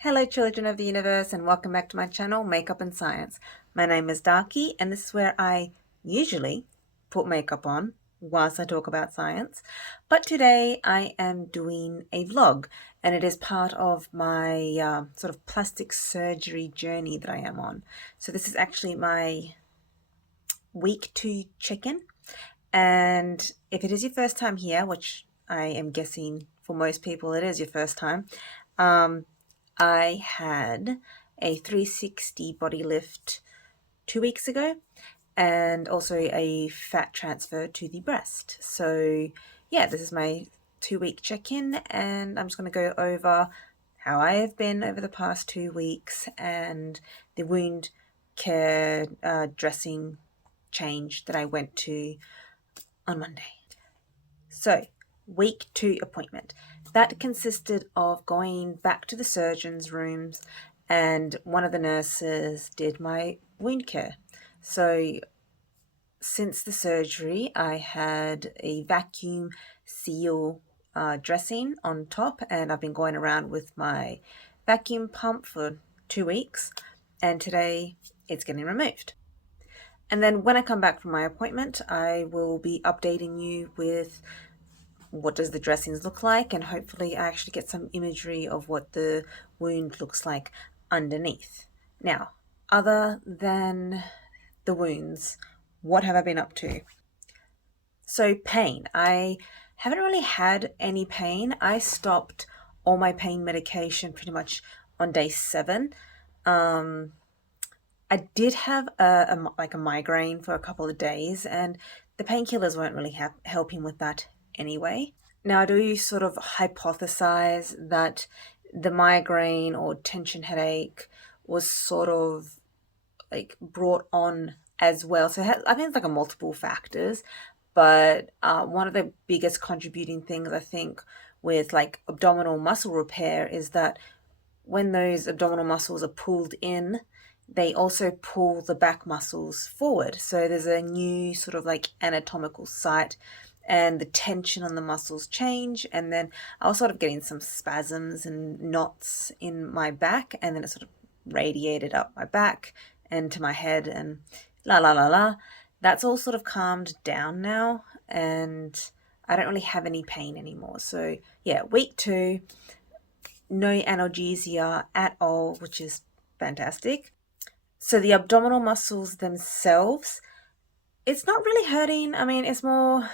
Hello children of the universe and welcome back to my channel, Makeup and Science. My name is Darky and this is where I usually put makeup on whilst I talk about science. But today I am doing a vlog and it is part of my sort of plastic surgery journey that I am on. So this is actually my week 2 check-in, and if it is your first time here, which I am guessing for most people it is your first time, I had a 360 body lift 2 weeks ago and also a fat transfer to the breast. So yeah, this is my 2-week check-in and I'm just going to go over how I have been over the past 2 weeks and the wound care dressing change that I went to on Monday. So week 2 appointment. That consisted of going back to the surgeon's rooms and one of the nurses did my wound care. So since the surgery, I had a vacuum seal dressing on top and I've been going around with my vacuum pump for 2 weeks and today it's getting removed. And then when I come back from my appointment, I will be updating you with what does the dressings look like, and hopefully I actually get some imagery of what the wound looks like underneath. Now, other than the wounds, what have I been up to? So pain. I haven't really had any pain. I stopped all my pain medication pretty much on day 7. I did have a migraine for a couple of days and the painkillers weren't really helping with that anyway. Now, I do sort of hypothesize that the migraine or tension headache was sort of like brought on as well. So I think it's like a multiple factors, but one of the biggest contributing things I think with like abdominal muscle repair is that when those abdominal muscles are pulled in, they also pull the back muscles forward. So there's a new sort of like anatomical site and the tension on the muscles change. And then I was sort of getting some spasms and knots in my back, and then it sort of radiated up my back and to my head and la la la la. That's all sort of calmed down now and I don't really have any pain anymore. So yeah, week 2, no analgesia at all, which is fantastic. So the abdominal muscles themselves, it's not really hurting. I mean, it's more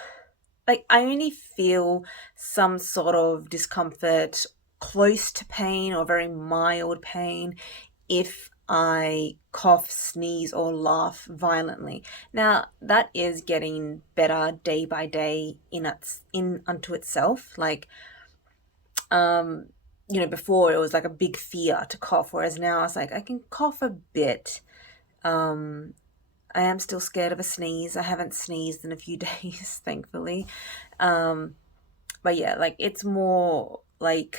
like I only feel some sort of discomfort close to pain or very mild pain if I cough, sneeze, or laugh violently. Now, that is getting better day by day in unto itself. Like, before it was like a big fear to cough, whereas now it's like I can cough a bit. I am still scared of a sneeze. I haven't sneezed in a few days, thankfully. But yeah, like it's more like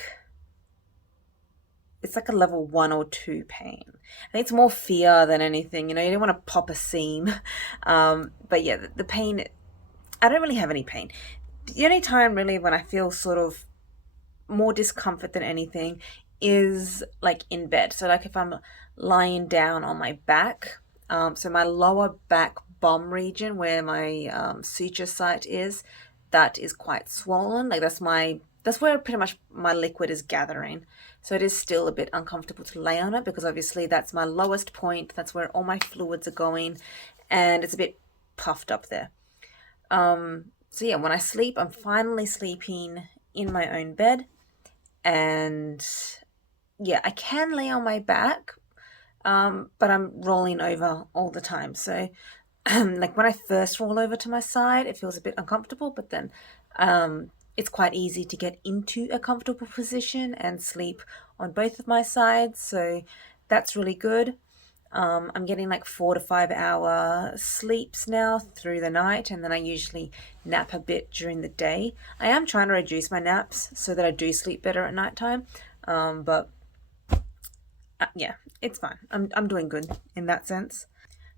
it's like a level 1 or 2 pain. I think it's more fear than anything. You don't want to pop a seam. But yeah, the pain, I don't really have any pain. The only time really when I feel sort of more discomfort than anything is like in bed. So like if I'm lying down on my back, so my lower back bum region where my suture site is, that is quite swollen. Like that's where pretty much my liquid is gathering. So it is still a bit uncomfortable to lay on it because obviously that's my lowest point. That's where all my fluids are going and it's a bit puffed up there. So yeah, when I sleep, I'm finally sleeping in my own bed. And yeah, I can lay on my back, but I'm rolling over all the time. So like when I first roll over to my side, it feels a bit uncomfortable, but then it's quite easy to get into a comfortable position and sleep on both of my sides. So that's really good. I'm getting like 4 to 5 hour sleeps now through the night, and then I usually nap a bit during the day. I am trying to reduce my naps so that I do sleep better at nighttime, but yeah, it's fine. I'm doing good in that sense.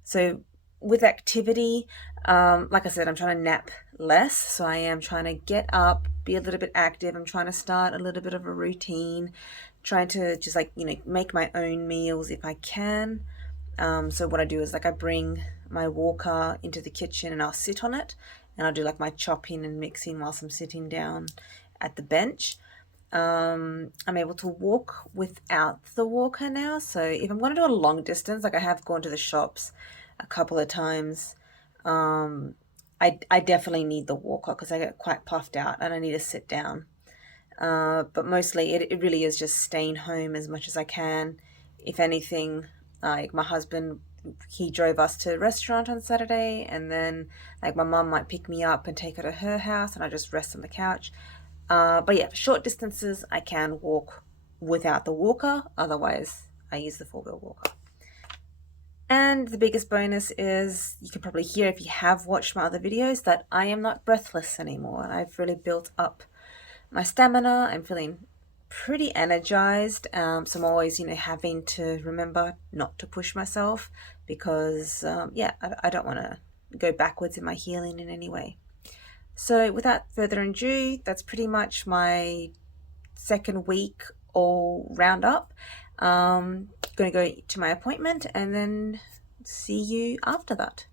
So with activity, like I said, I'm trying to nap less, so I am trying to get up, be a little bit active. I'm trying to start a little bit of a routine, trying to just like, make my own meals if I can. So what I do is like I bring my walker into the kitchen and I'll sit on it, and I'll do like my chopping and mixing whilst I'm sitting down at the bench. I'm able to walk without the walker now. So if I'm going to do a long distance, like I have gone to the shops a couple of times, I definitely need the walker because I get quite puffed out and I need to sit down. But mostly it really is just staying home as much as I can. If anything, like my husband, he drove us to a restaurant on Saturday, and then like my mum might pick me up and take her to her house and I just rest on the couch. But yeah, for short distances, I can walk without the walker. Otherwise, I use the 4-wheel walker. And the biggest bonus is, you can probably hear if you have watched my other videos, that I am not breathless anymore. I've really built up my stamina. I'm feeling pretty energized. So I'm always, having to remember not to push myself because, I don't want to go backwards in my healing in any way. So without further ado, that's pretty much my second week all round up. Going to go to my appointment and then see you after that.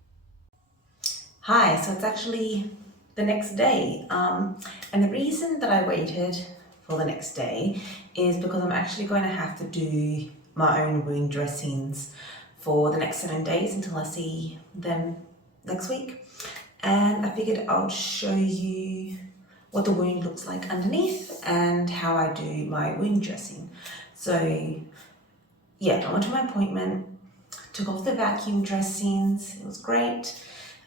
Hi, so it's actually the next day. And the reason that I waited for the next day is because I'm actually going to have to do my own wound dressings for the next 7 days until I see them next week. And I figured I'll show you what the wound looks like underneath and how I do my wound dressing. So yeah, I went to my appointment, took off the vacuum dressings, it was great.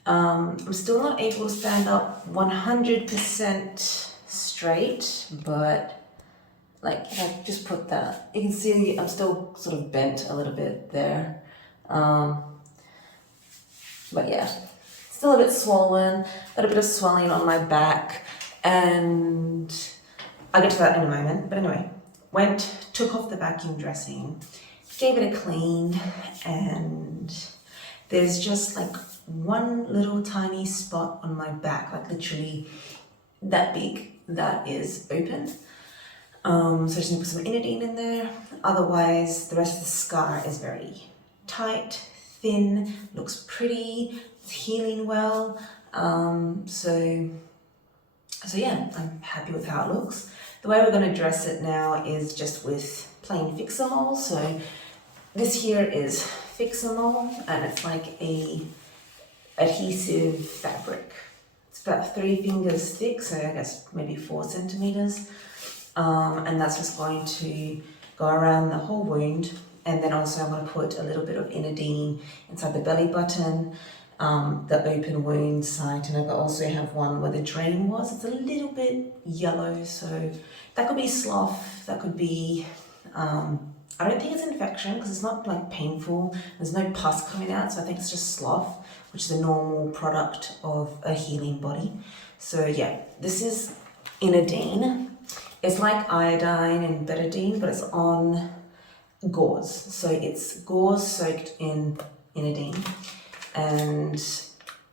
I'm still not able to stand up 100% straight, but like if I just put that, you can see I'm still sort of bent a little bit there. But yeah. Still a bit swollen, got a bit of swelling on my back, and I'll get to that in a moment. But anyway, took off the vacuum dressing, gave it a clean, and there's just like one little tiny spot on my back, like literally that big, that is open. So I just need to put some Inadine in there. Otherwise, the rest of the scar is very tight, thin, looks pretty, it's healing well. So yeah, I'm happy with how it looks. The way we're going to dress it now is just with plain Fix-A-Mole. So this here is Fix-A-Mole, and it's like a adhesive fabric. It's about 3 fingers thick, so I guess maybe 4 centimeters. And that's just going to go around the whole wound. And then also I'm going to put a little bit of Inadine inside the belly button, the open wound site, and I also have one where the drain was. It's a little bit yellow, so that could be slough, that could be, I don't think it's infection because it's not like painful. There's no pus coming out, so I think it's just slough, which is a normal product of a healing body. So yeah, this is Inadine. It's like iodine and betadine, but it's on gauze. So it's gauze soaked in Inadine. And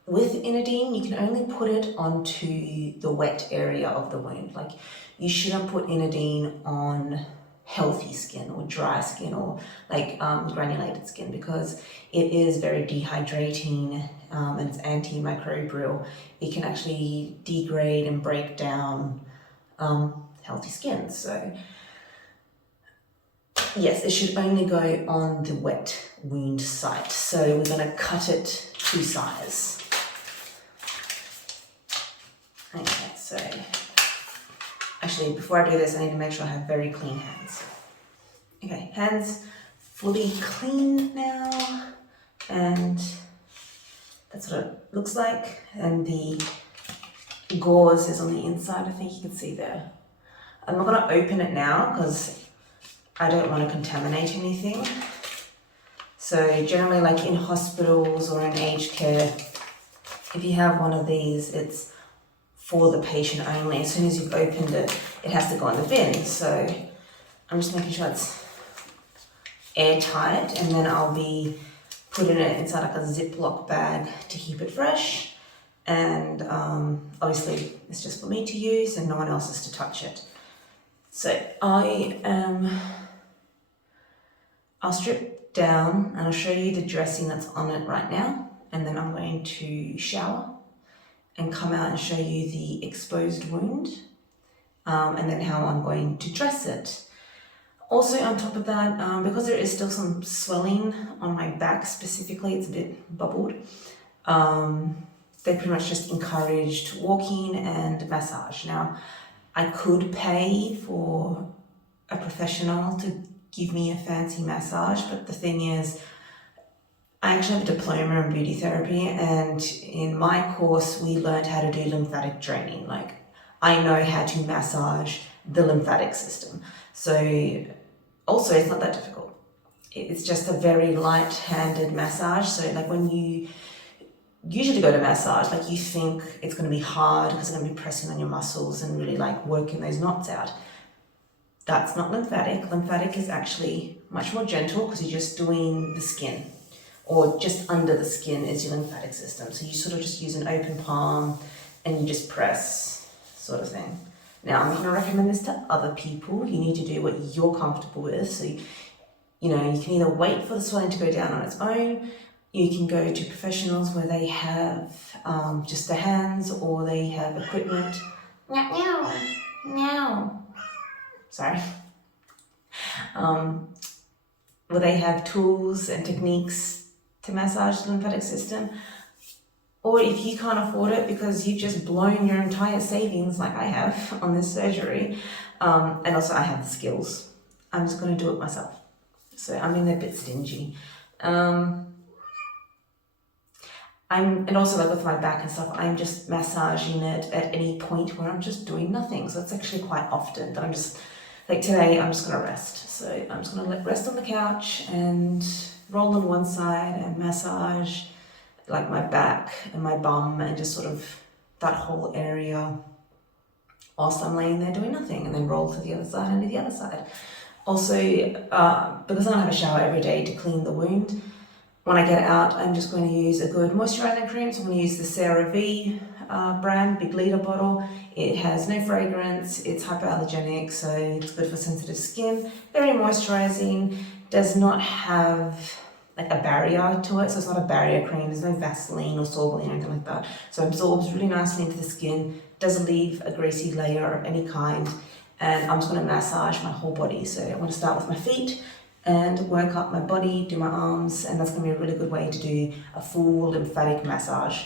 with Inadine, you can only put it onto the wet area of the wound. Like, you shouldn't put Inadine on healthy skin or dry skin or like granulated skin, because it is very dehydrating and it's antimicrobial. It can actually degrade and break down healthy skin. So yes, it should only go on the wet wound site. So we're going to cut it to size. Okay, so actually before I do this, I need to make sure I have very clean hands. Okay, hands fully clean now, and that's what it looks like. And the gauze is on the inside, I think you can see there. I'm not going to open it now because I don't want to contaminate anything. So generally, like in hospitals or in aged care, if you have one of these, it's for the patient only. As soon as you've opened it, it has to go in the bin. So I'm just making sure it's airtight, and then I'll be putting it inside like a Ziploc bag to keep it fresh. And obviously it's just for me to use and no one else is to touch it. So I am I'll strip down and I'll show you the dressing that's on it right now, and then I'm going to shower and come out and show you the exposed wound, and then how I'm going to dress it. Also on top of that, because there is still some swelling on my back specifically, it's a bit bubbled, they pretty much just encouraged walking and massage. Now, I could pay for a professional to give me a fancy massage, but the thing is, I actually have a diploma in beauty therapy, and in my course we learned how to do lymphatic draining. Like, I know how to massage the lymphatic system. So also it's not that difficult. It's just a very light-handed massage. So like when you usually go to massage, like you think it's going to be hard because it's going to be pressing on your muscles and really like working those knots out. That's not lymphatic. Lymphatic is actually much more gentle because you're just doing the skin, or just under the skin is your lymphatic system. So you sort of just use an open palm and you just press, sort of thing. Now, I'm not going to recommend this to other people. You need to do what you're comfortable with. So, you know, you can either wait for the swelling to go down on its own, you can go to professionals where they have just the hands, or they have equipment. Meow, meow, meow. Sorry. Where they have tools and techniques to massage the lymphatic system. Or if you can't afford it because you've just blown your entire savings like I have on this surgery, and also I have the skills, I'm just going to do it myself. So I'm in a bit stingy. And also like with my back and stuff, I'm just massaging it at any point where I'm just doing nothing. So it's actually quite often that I'm just, like today, I'm just going to rest. So I'm just going to rest on the couch and roll on one side and massage like my back and my bum and just sort of that whole area whilst I'm laying there doing nothing, and then roll to the other side and do the other side. Also, because I don't have a shower every day to clean the wound, when I get out, I'm just going to use a good moisturizing cream. So I'm going to use the CeraVe brand, big liter bottle. It has no fragrance, it's hypoallergenic, so it's good for sensitive skin. Very moisturizing, does not have like a barrier to it, so it's not a barrier cream. There's no Vaseline or Sorbeline or anything like that. So it absorbs really nicely into the skin, doesn't leave a greasy layer of any kind. And I'm just going to massage my whole body. So I'm going to start with my feet and work up my body, do my arms, and that's going to be a really good way to do a full lymphatic massage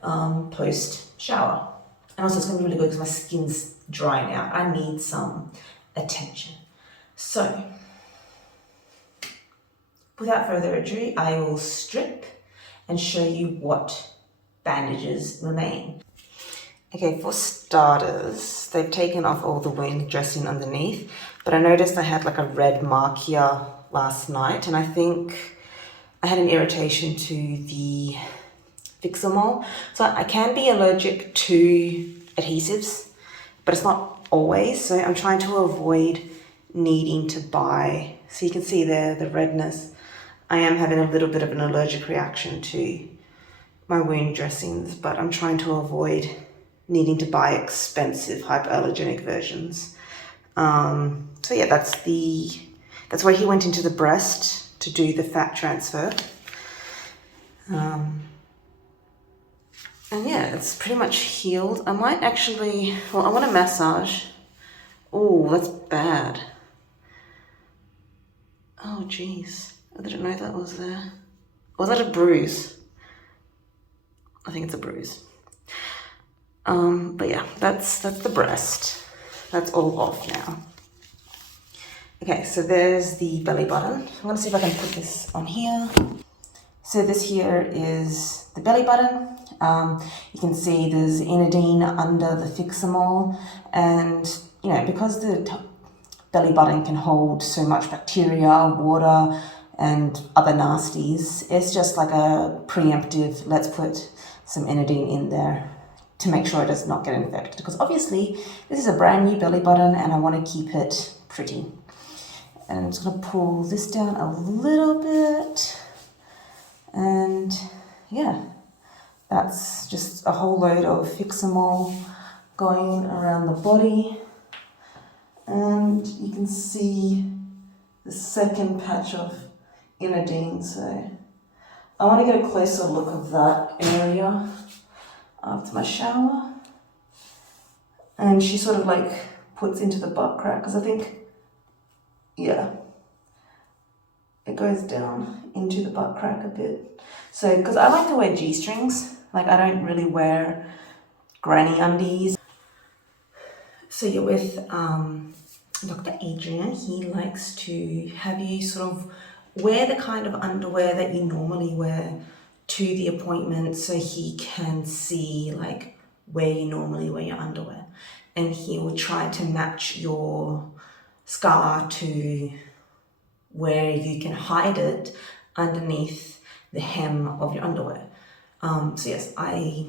post shower. And also it's going to be really good because my skin's drying out. I need some attention. So without further ado, I will strip and show you what bandages remain. Okay, for starters, they've taken off all the wound dressing underneath, but I noticed I had like a red mark here last night, and I think I had an irritation to the fixamol. So I can be allergic to adhesives, but it's not always, so I'm trying to avoid needing to buy. So you can see there the redness. I am having a little bit of an allergic reaction to my wound dressings, but I'm trying to avoid needing to buy expensive hypoallergenic versions. So yeah, that's why he went into the breast to do the fat transfer. And yeah, it's pretty much healed. I might actually, well, I want to massage. Oh, that's bad. Oh, geez. I didn't know that was there. Was that a bruise? I think it's a bruise. But yeah, that's the breast. That's all off now. Okay, so there's the belly button. I'm gonna see if I can put this on here. So this here is the belly button. You can see there's inodine under the fixamol, and you know, because the belly button can hold so much bacteria, water, and other nasties, it's just like a preemptive, let's put some inodine in there to make sure it does not get infected, because obviously this is a brand new belly button and I want to keep it pretty. And I'm just going to pull this down a little bit, and yeah, that's just a whole load of fixamol going around the body. And you can see the second patch of Inadine, so I want to get a closer look of that area after my shower. And she sort of like puts into the butt crack, because I think, yeah, it goes down into the butt crack a bit. So, because I like to wear G-strings, like I don't really wear granny undies. So you're with Dr. Adrian. He likes to have you sort of wear the kind of underwear that you normally wear to the appointment, so he can see like where you normally wear your underwear. And he will try to match your scar to where you can hide it underneath the hem of your underwear. So yes, I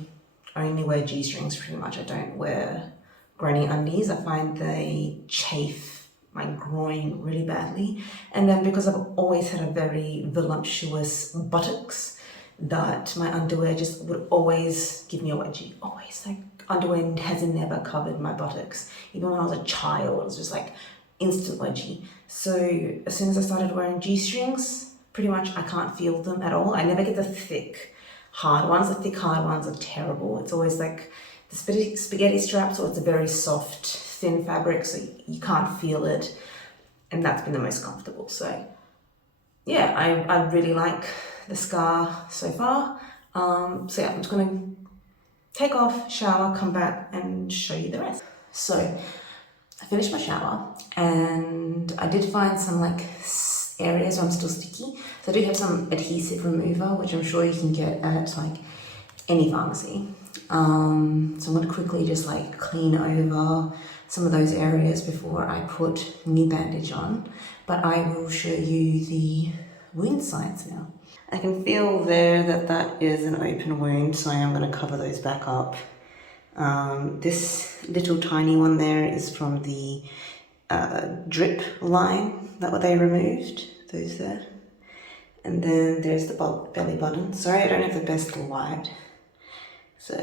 only wear G-strings pretty much. I don't wear granny undies. I find they chafe my groin really badly. And then because I've always had a very voluptuous buttocks, that my underwear just would always give me a wedgie. Always, like underwear has never covered my buttocks. Even when I was a child, it was just like instant wedgie. So as soon as I started wearing G-strings, pretty much I can't feel them at all. I never get the thick, hard ones. The thick, hard ones are terrible. It's always like the spaghetti straps, or it's a very soft, thin fabric, so you can't feel it. And that's been the most comfortable. So yeah, I really like the scar so far. So yeah, I'm just gonna take off, shower, come back and show you the rest. So I finished my shower and I did find some like areas where I'm still sticky. So I do have some adhesive remover, which I'm sure you can get at like any pharmacy. So I'm gonna quickly just like clean over some of those areas before I put new bandage on. But I will show you the wound sites now. I can feel there that that is an open wound, so I am going to cover those back up. This little tiny one there is from the drip line that they removed, those there. And then there's the belly button. Sorry, I don't have the best light. So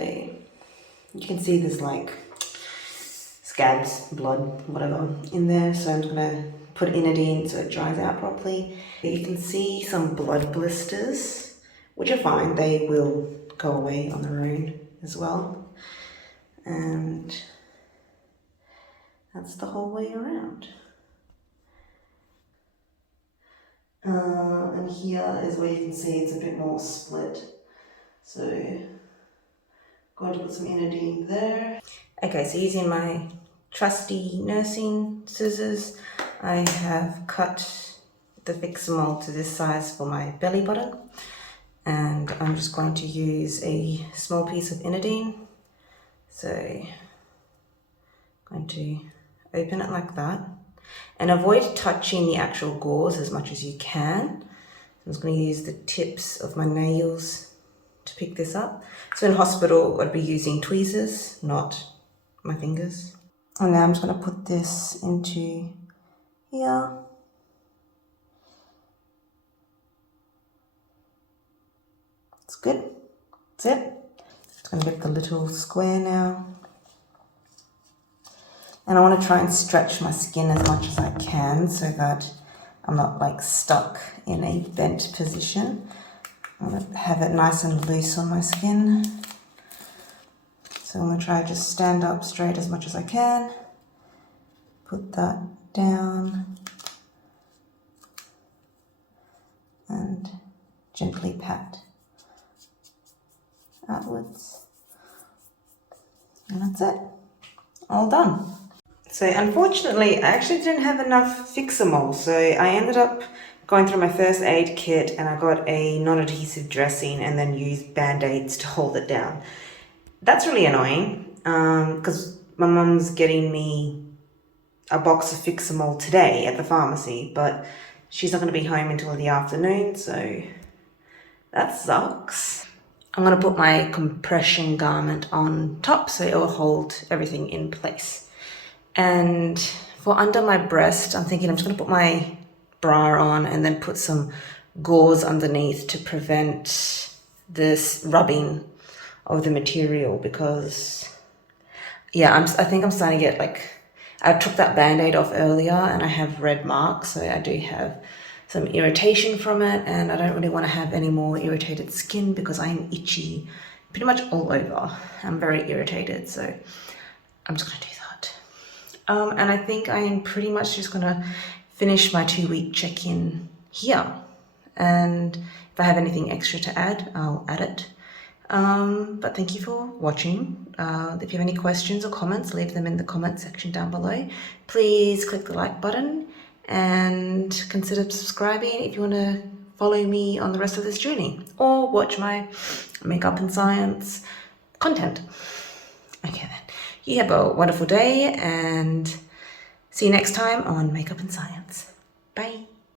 you can see there's like scabs, blood, whatever in there. So I'm just going to put Inadine so it dries out properly. You can see some blood blisters, which are fine. They will go away on their own as well. And that's the whole way around. And here is where you can see it's a bit more split. So going to put some Inadine there. Okay, so using my trusty nursing scissors, I have cut the Fix-A-Mole to this size for my belly button, and I'm just going to use a small piece of Inadine. So I'm going to open it like that and avoid touching the actual gauze as much as you can. I'm just going to use the tips of my nails to pick this up. So in hospital I'd be using tweezers, not my fingers. And now I'm just going to put this into here. It's good. That's it. Just going to get the little square now. And I want to try and stretch my skin as much as I can so that I'm not like stuck in a bent position. I want to have it nice and loose on my skin. So I'm going to try to just stand up straight as much as I can. Put that down. And gently pat outwards. And that's it. All done. So unfortunately, I actually didn't have enough Fix-A-Mole. So I ended up going through my first aid kit and I got a non-adhesive dressing and then used Band-Aids to hold it down. That's really annoying because my mum's getting me a box of Fix-A-Mole today at the pharmacy, but she's not going to be home until the afternoon, so that sucks. I'm going to put my compression garment on top so it will hold everything in place. And for under my breast, I'm thinking I'm just going to put my bra on and then put some gauze underneath to prevent this rubbing of the material, because yeah, I think I'm starting to get like, I took that Band-Aid off earlier and I have red marks, so I do have some irritation from it, and I don't really want to have any more irritated skin because I am itchy pretty much all over. I'm very irritated, so I'm just going to do that. And I think I am pretty much just going to finish my 2-week check-in here. And if I have anything extra to add, I'll add it. But thank you for watching. If you have any questions or comments, leave them in the comment section down below. Please click the like button and consider subscribing if you want to follow me on the rest of this journey or watch my makeup and science content. Okay then, you have a wonderful day and see you next time on Makeup and Science. Bye.